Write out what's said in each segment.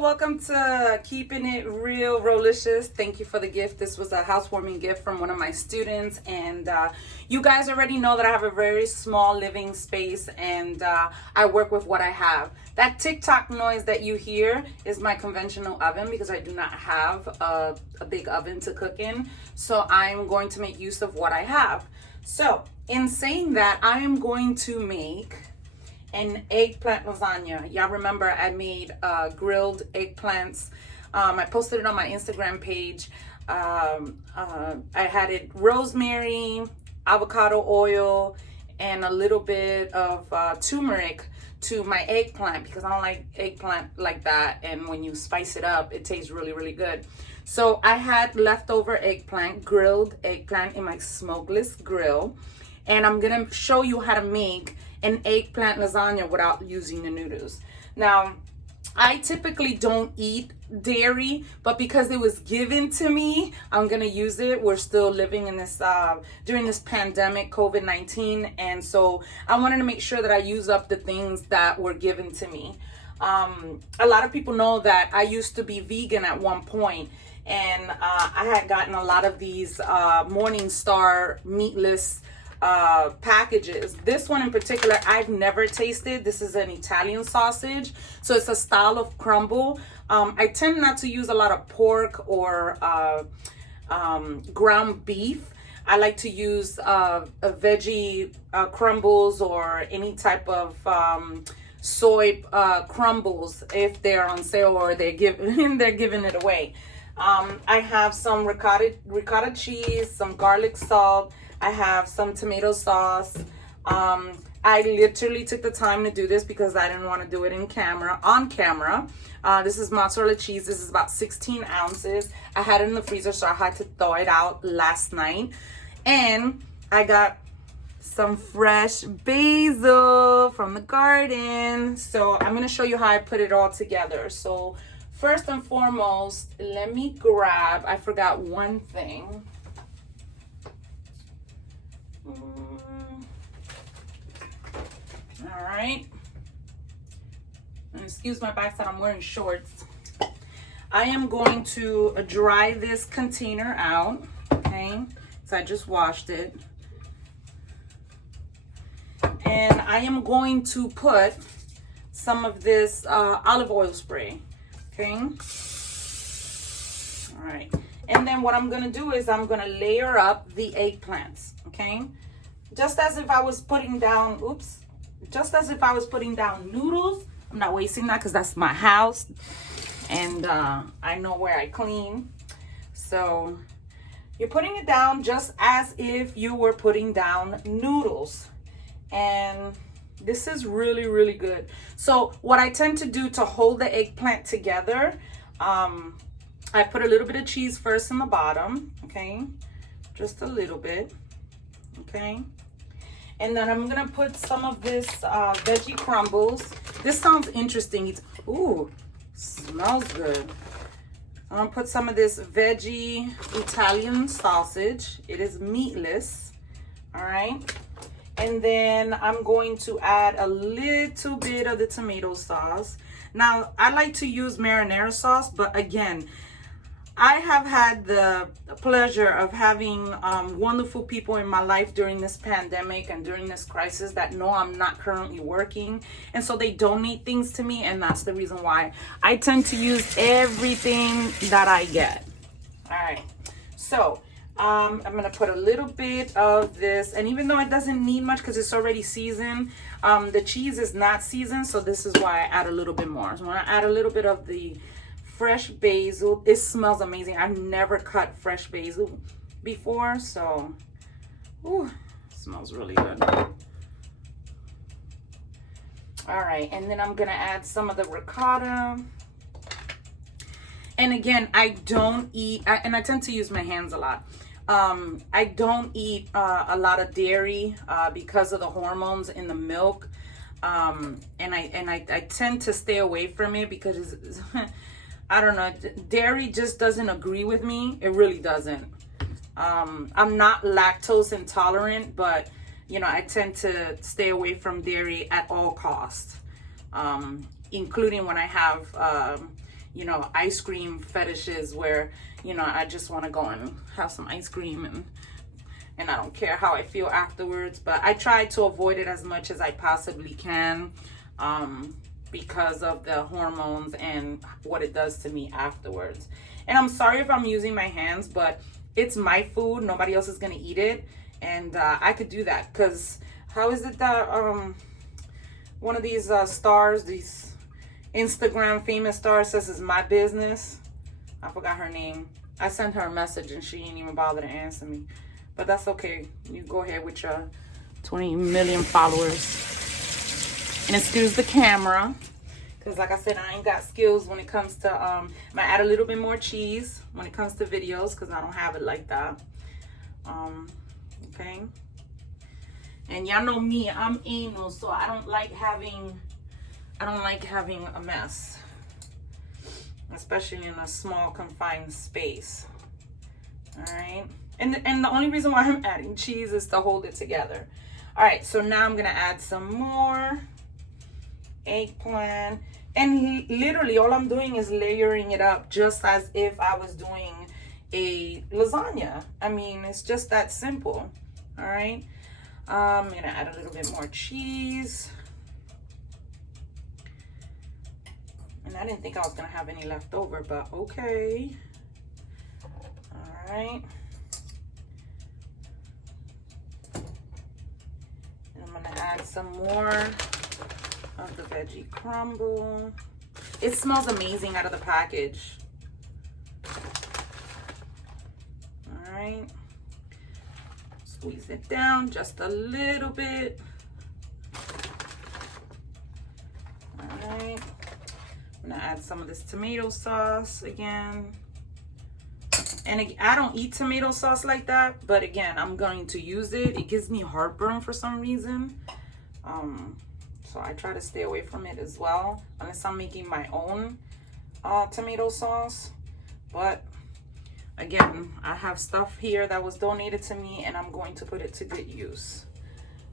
welcome to Keeping It Real, Rolicious. Thank you for the gift. This was a housewarming gift from one of my students, and you guys already know that I have a very small living space, and I work with what I have. That tick-tock noise that you hear is my conventional oven because I do not have a big oven to cook in, so I'm going to make use of what I have. So in saying that, I am going to make an eggplant lasagna. Y'all remember I made grilled eggplants. I posted it on my Instagram page. I had it rosemary, avocado oil, and a little bit of turmeric to my eggplant because I don't like eggplant like that, and when you spice it up it tastes really, really good. So I had leftover eggplant, grilled eggplant in my smokeless grill, and I'm gonna show you how to make an eggplant lasagna without using the noodles. Now, I typically don't eat dairy, but because it was given to me, I'm gonna use it. We're still living in this during this pandemic, COVID-19, and so I wanted to make sure that I use up the things that were given to me. A lot of people know that I used to be vegan at one point, and I had gotten a lot of these Morningstar meatless packages. This one in particular I've never tasted. This is an Italian sausage, so it's a style of crumble. I tend not to use a lot of pork or ground beef. I like to use a veggie crumbles or any type of soy crumbles if they're on sale or they're giving it away. I have some ricotta cheese, some garlic salt. I have some tomato sauce. I literally took the time to do this because I didn't want to do it on camera. This is mozzarella cheese. This is about 16 ounces. I had it in the freezer, so I had to thaw it out last night. And I got some fresh basil from the garden. So I'm going to show you how I put it all together. So first and foremost, let me grab, I forgot one thing. All right, and excuse my backside, I'm wearing shorts. I am going to dry this container out, okay, so I just washed it, and I am going to put some of this olive oil spray, okay. All right, and then what I'm gonna do is I'm gonna layer up the eggplants, okay, just as if I was putting down, just as if I was putting down noodles. I'm not wasting that because that's my house, and I know where I clean. So you're putting it down just as if you were putting down noodles, and this is really, really good. So what I tend to do to hold the eggplant together, I put a little bit of cheese first in the bottom, okay, just a little bit, okay. And then I'm gonna put some of this veggie crumbles. This sounds interesting. It's, ooh, smells good. I'm gonna put some of this veggie Italian sausage. It is meatless, all right? And then I'm going to add a little bit of the tomato sauce. Now, I like to use marinara sauce, but again, I have had the pleasure of having wonderful people in my life during this pandemic and during this crisis that know I'm not currently working. And so they donate things to me, and that's the reason why I tend to use everything that I get. All right, so I'm gonna put a little bit of this, and even though it doesn't need much because it's already seasoned, the cheese is not seasoned, so this is why I add a little bit more. So I'm gonna add a little bit of the fresh basil. It smells amazing. I've never cut fresh basil before, so ooh, it smells really good. All right, and then I'm gonna add some of the ricotta. And again, I don't eat, and I tend to use my hands a lot. I don't eat a lot of dairy because of the hormones in the milk, and I tend to stay away from it because it's I don't know, dairy just doesn't agree with me. It really doesn't. I'm not lactose intolerant, but you know, I tend to stay away from dairy at all costs, including when I have you know, ice cream fetishes where, you know, I just want to go and have some ice cream and I don't care how I feel afterwards. But I try to avoid it as much as I possibly can, because of the hormones and what it does to me afterwards. And I'm sorry if I'm using my hands, but it's my food. Nobody else is gonna eat it, and I could do that. Because how is it that one of these stars, these Instagram famous stars, says it's my business? I forgot her name. I sent her a message and she didn't even bother to answer me. But that's okay. You go ahead with your 20 million followers. And excuse the camera, because like I said, I ain't got skills when it comes to, I might add a little bit more cheese when it comes to videos, because I don't have it like that. Okay. And y'all know me, I'm anal, so I don't like having a mess, especially in a small confined space. All right. And the only reason why I'm adding cheese is to hold it together. All right, so now I'm gonna add some more eggplant, and literally all I'm doing is layering it up, just as if I was doing a lasagna. I mean, it's just that simple. All right, I'm gonna add a little bit more cheese, and I didn't think I was gonna have any left over, but okay. All right, and I'm gonna add some more of the veggie crumble. It smells amazing out of the package. All right, squeeze it down just a little bit. All right, I'm gonna add some of this tomato sauce again. And I don't eat tomato sauce like that, but again, I'm going to use it. It gives me heartburn for some reason. So I try to stay away from it as well, unless I'm making my own tomato sauce. But again, I have stuff here that was donated to me, and I'm going to put it to good use.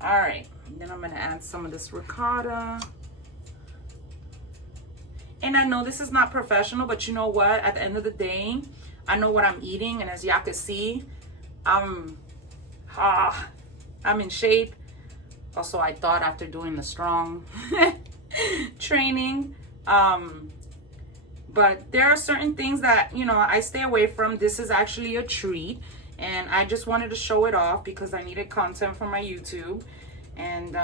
All right, and then I'm gonna add some of this ricotta. And I know this is not professional, but you know what? At the end of the day, I know what I'm eating, and as y'all can see, I'm in shape. Also, I thought after doing the strong training, but there are certain things that, you know, I stay away from. This is actually a treat, and I just wanted to show it off because I needed content for my YouTube. And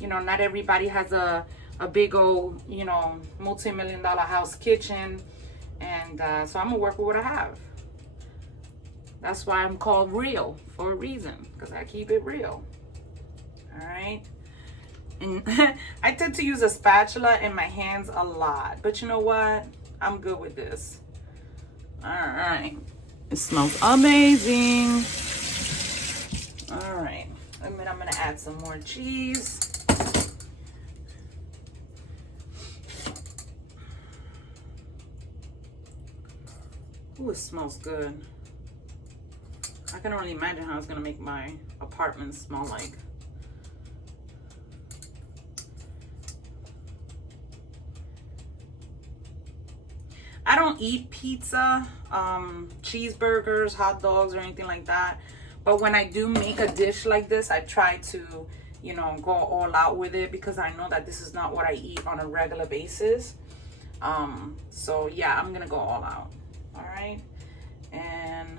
you know, not everybody has a big old, you know, multi-million-dollar house kitchen, and so I'm gonna work with what I have. That's why I'm called Real, for a reason, because I keep it real. All right, and I tend to use a spatula in my hands a lot, but you know what? I'm good with this. All right, it smells amazing. All right, and then I'm gonna add some more cheese. Ooh, it smells good. I can only imagine how it's gonna make my apartment smell like. I don't eat pizza, cheeseburgers, hot dogs, or anything like that. But when I do make a dish like this, I try to, you know, go all out with it, because I know that this is not what I eat on a regular basis. So yeah, I'm gonna go all out. All right. And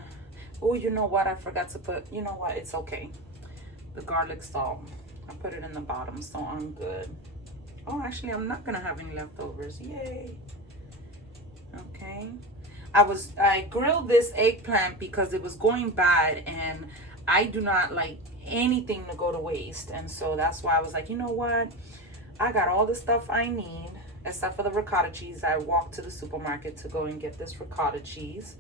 oh, you know what? I forgot to put, you know what? It's okay. The garlic salt. I put it in the bottom, so I'm good. Oh, actually, I'm not gonna have any leftovers. Yay. Okay, I grilled this eggplant because it was going bad, and I do not like anything to go to waste. And so that's why I was like, you know what, I got all the stuff I need except for the ricotta cheese. I walked to the supermarket to go and get this ricotta cheese,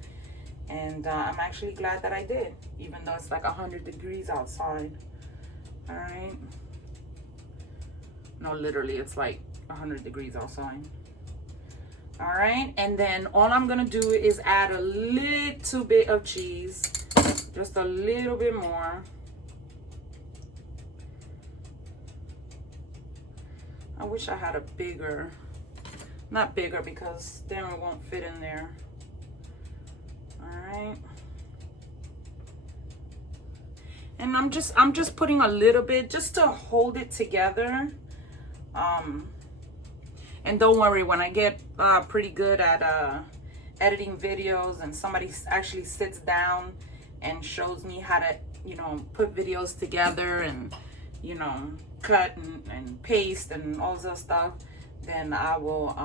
and I'm actually glad that I did, even though it's like 100 degrees outside. All right, no, literally it's like 100 degrees outside. All right, and then all I'm gonna do is add a little bit of cheese, just a little bit more. I wish I had a bigger Not bigger, because then it won't fit in there. All right. And I'm just putting a little bit just to hold it together. And don't worry, when I get pretty good at editing videos and somebody actually sits down and shows me how to, you know, put videos together and, you know, cut and paste and all that stuff, then I will,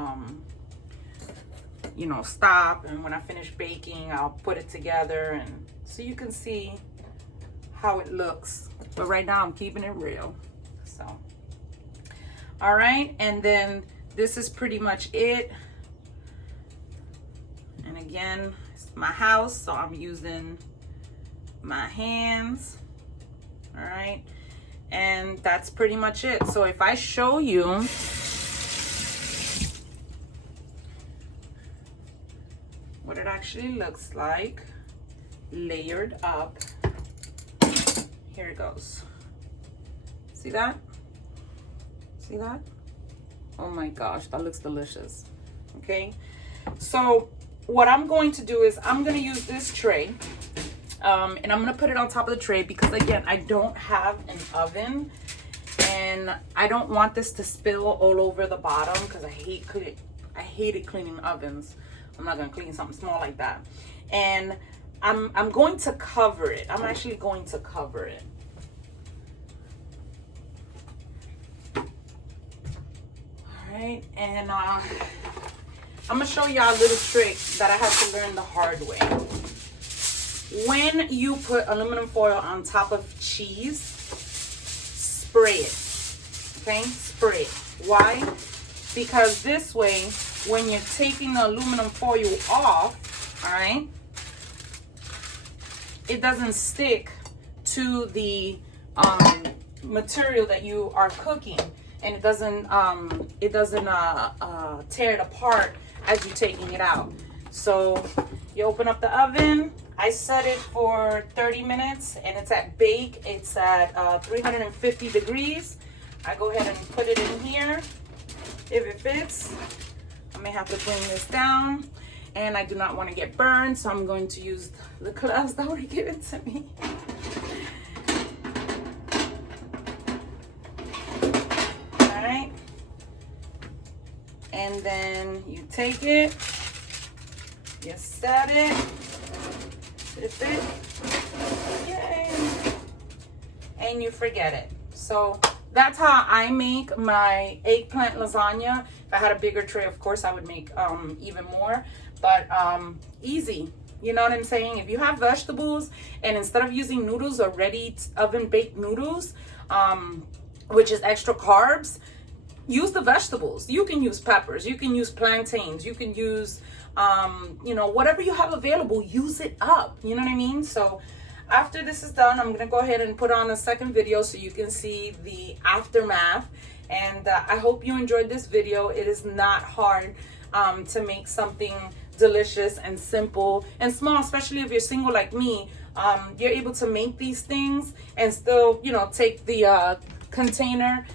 you know, stop. And when I finish baking, I'll put it together, and so you can see how it looks. But right now I'm keeping it real. So, all right. And then this is pretty much it. And again, it's my house, so I'm using my hands. All right. And that's pretty much it. So if I show you what it actually looks like, layered up, here it goes. See that? See that? Oh my gosh, that looks delicious. Okay, so what I'm going to do is I'm going to use this tray, and I'm going to put it on top of the tray because, again, I don't have an oven, and I don't want this to spill all over the bottom because I hated cleaning ovens. I'm not going to clean something small like that. And I'm going to cover it. I'm actually going to cover it. Right, and I'm gonna show y'all a little trick that I had to learn the hard way. When you put aluminum foil on top of cheese, spray it. Okay, spray it. Why? Because this way, when you're taking the aluminum foil off, all right, it doesn't stick to the material that you are cooking. And it doesn't tear it apart as you're taking it out. So you open up the oven. I set it for 30 minutes, and it's at bake. It's at 350 degrees. I go ahead and put it in here if it fits. I may have to bring this down, and I do not want to get burned, so I'm going to use the gloves that were given to me. And then you take it, you set it, yay, and you forget it. So that's how I make my eggplant lasagna. If I had a bigger tray, of course, I would make even more, but easy. You know what I'm saying? If you have vegetables, and instead of using noodles or ready oven baked noodles, which is extra carbs, use the vegetables. You can use peppers, you can use plantains, you can use, you know, whatever you have available, use it up. You know what I mean? So after this is done, I'm going to go ahead and put on a second video so you can see the aftermath. And I hope you enjoyed this video. It is not hard to make something delicious and simple and small, especially if you're single like me. You're able to make these things and still, you know, take the container,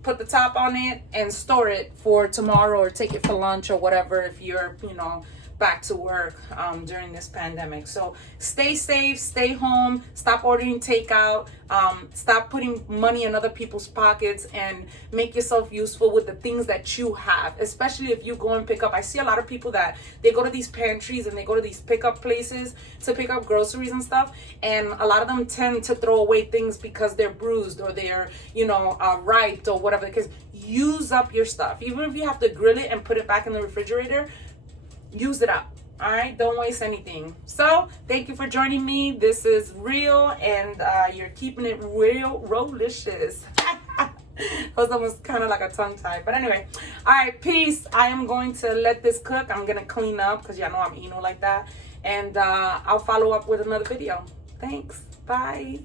put the top on it, and store it for tomorrow, or take it for lunch or whatever if you're, you know, back to work during this pandemic. So stay safe, stay home, stop ordering takeout, stop putting money in other people's pockets, and make yourself useful with the things that you have, especially if you go and pick up. I see a lot of people that they go to these pantries and they go to these pickup places to pick up groceries and stuff, and a lot of them tend to throw away things because they're bruised or they're, you know, ripe or whatever. Because use up your stuff. Even if you have to grill it and put it back in the refrigerator, use it up. All right, don't waste anything. So thank you for joining me. This is Real, and you're keeping it real, rolicious. That was kind of like a tongue tie, but anyway. All right, peace. I am going to let this cook. I'm gonna clean up because y'all know I'm anal like that, and I'll follow up with another video. Thanks. Bye.